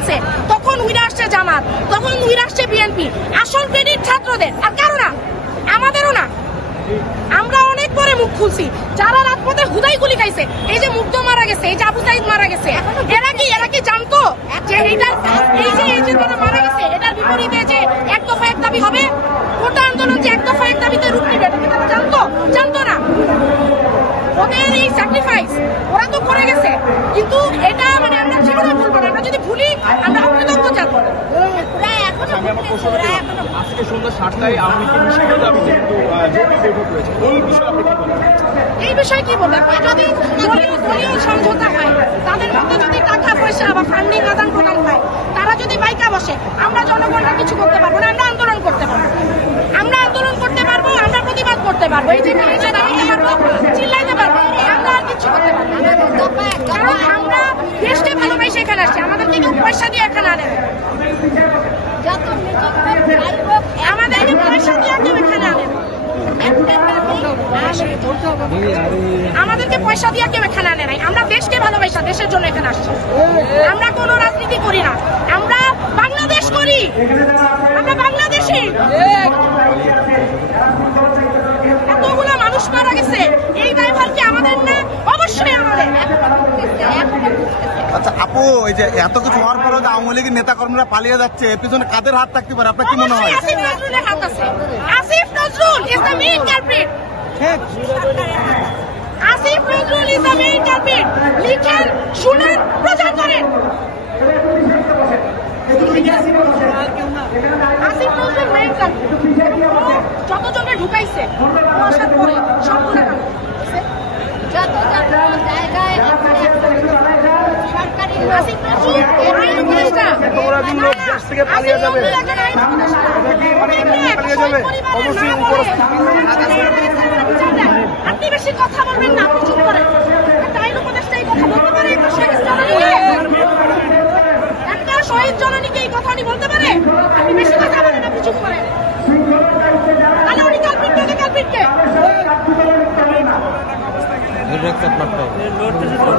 ফেলছে, তখন উইরা আসছে জামাত, তখন উইরা আসছে বিএনপি। আসল ক্রেডিট ছাত্রদের, আর কারো না, আমাদেরও না। আমরা অনেক পরে মুখ খুলছি। যারা রাজপথে হুদাই গুলি খাইছে, এই যে মুগ্ধ মারা গেছে, এই যে আবু সাইদ মারা গেছে, এরা কি জানতো যে এই যে তারা মারা গেছে এটার বিপরীতে যে এক দফা এক দাবি হবে, কোটা আন্দোলন যে এক দফা এক দাবিতে রূপ নেবে, তারা জানতো না। ওদের এই স্যাক্রিফাইস ওরা তো করে গেছে, কিন্তু এটা মানে আমরা জীবনে ভুলবো না। আমরা যদি ভুলি আমরা অকৃতজ্ঞ জানবো। আজকে সন্ধ্যা 7টায় আওয়ামী লীগের নিষিদ্ধ দাবিতে কিন্তু বৈঠক রয়েছে। এই বিষয়ে কি বলবো? যদি দলীয় সমঝোতা হয়, তাদের মধ্যে যদি টাকা পয়সা বা ফান্ডিং আদান প্রদান হয়, তারা যদি বাইকা বসে, আমরা জনগণরা কিছু করতে পারবো না। আমরা আন্দোলন করতে পারবো, আমরা প্রতিবাদ করতে পারবো, এই যে দাঁড়াতে পারবো, চিল্লাইতে পারবো, আমরা আর কিছু করতে পারবো না। কারণ আমরা দেশকে ভালোবাসি এখানে আসছি, আমাদেরকে কেউ পয়সা দিয়ে এখানে আনে, আমাদেরকে পয়সা দিয়ে কেউ এখানে আনে, আমাদেরকে পয়সা দিয়ে কেউ এখানে আনে নাই। আমরা দেশকে ভালোবাসা, দেশের জন্য এখানে আসছি। আমরা কোনো রাজনীতি করি না, আমরা বাংলাদেশ করি, আমরা বাংলাদেশি। এতগুলো মানুষ মারা গেছে, এই দায়ভার কি আমাদের না? অবশ্যই আমাদের। আচ্ছা আপু, এই যে এত কিছু হওয়ার পরেও আওয়ামী লীগের নেতা কর্মীরা পালিয়ে যাচ্ছে, এর পিছনে কাদের হাত থাকতে পারে আপনার কি মনে হয়? আসিফ নজরুলের হাত আছে। Asif Nazrul is the main culprit. Asif Nazrul is the main culprit. লিখেন, শুনেন, প্রচার করেন। Asif Nazrul main culprit. যতজনে ঢুকাইছে আসার পরে সবগুলো আসিফ নজরুল আইন উপদেষ্টা, আপনি বেশি কথা বলবেন না, আপনি চুপ করেন। আইন উপদেষ্টা এই কথা বলতে পারে? একটা শহীদ জননীকে এই কথা উনি বলতে পারে? আপনি বেশি কথা বলেন, আপনি চুপ করেন। তাহলে উনি কালপিটকে